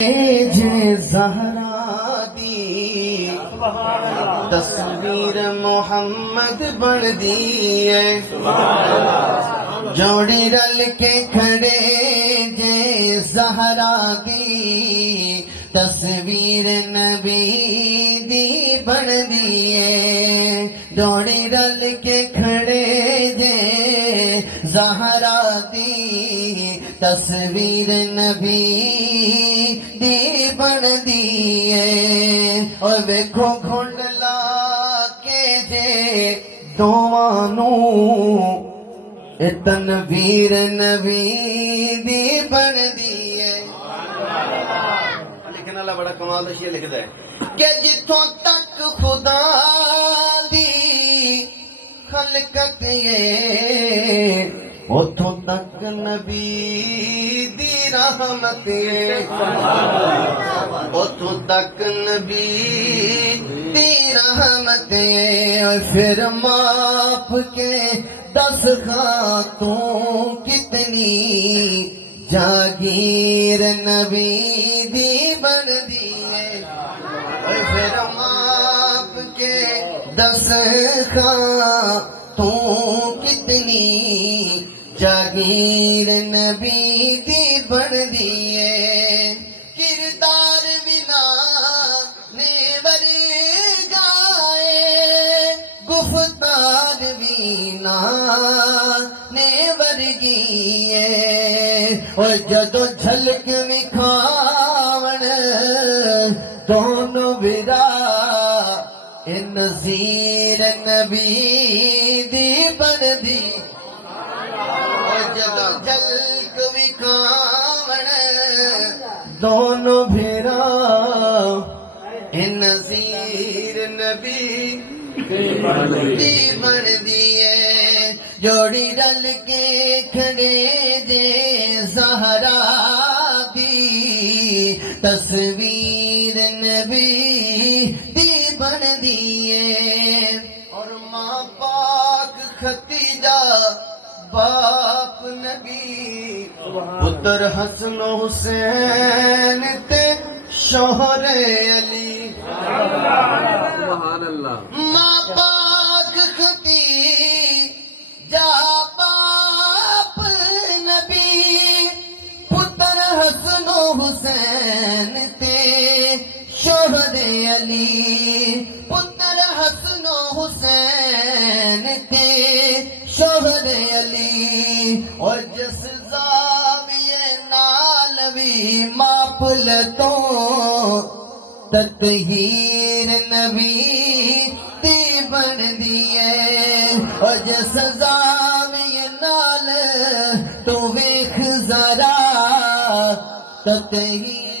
جے زہرا دی تصویر محمد بن دی ہے، جوڑی رل کے کھڑے جے زہرا دی تصویر نبی دی بن دی ہے، جوڑی رل کے کھڑے جے زہرا دی تصویر نبی دی بن دیئے، اور ویکھو گھنڈ لا کے جے دوانو اے تنویر نبی دی بن دیئے۔ لکھنے والا بڑا کمال ہے، یہ لکھتا ہے کہ جتوں تک خدا دی خلقت ہے اتھوں تک نبی دی رحمت ہے، اتھوں تک نبی دی رحمت ہے، اور پھر ماپ کے دس خاتوں کتنی جاگیر نبی دی بن دی ہے، اور پھر ماپ کے دس خاتوں کتنی جاگیر نبی دی بن دیئے، کردار بنا نیور گائے، گفتار بنا نیور گیے، اور جدو جھلک وکھاون دونوں برا اے نظیر نبی دی بن دی، جدو جھلک وکھاون دونوں بھیرا اے نظیر نبی دی بن دیئے، جوڑی رل کے کھڑے دے زہرا دی تصویر نبی دی بن دیئے، اور ماں پاک ختیجہ باپ نبی پتر حسن و حسین تے شوہر علی، سبحان اللہ، ماں پاک ختیجہ باپ نبی پتر حسن و حسین تے شوہر علی، پتر حسن و حسین تے شوہر علی، اور جس زاویے نالوی ماپ لتوں تطہیر نبی دی بن دیئے، اور جس زاویے نال تو ویکھ ذرا تطہیر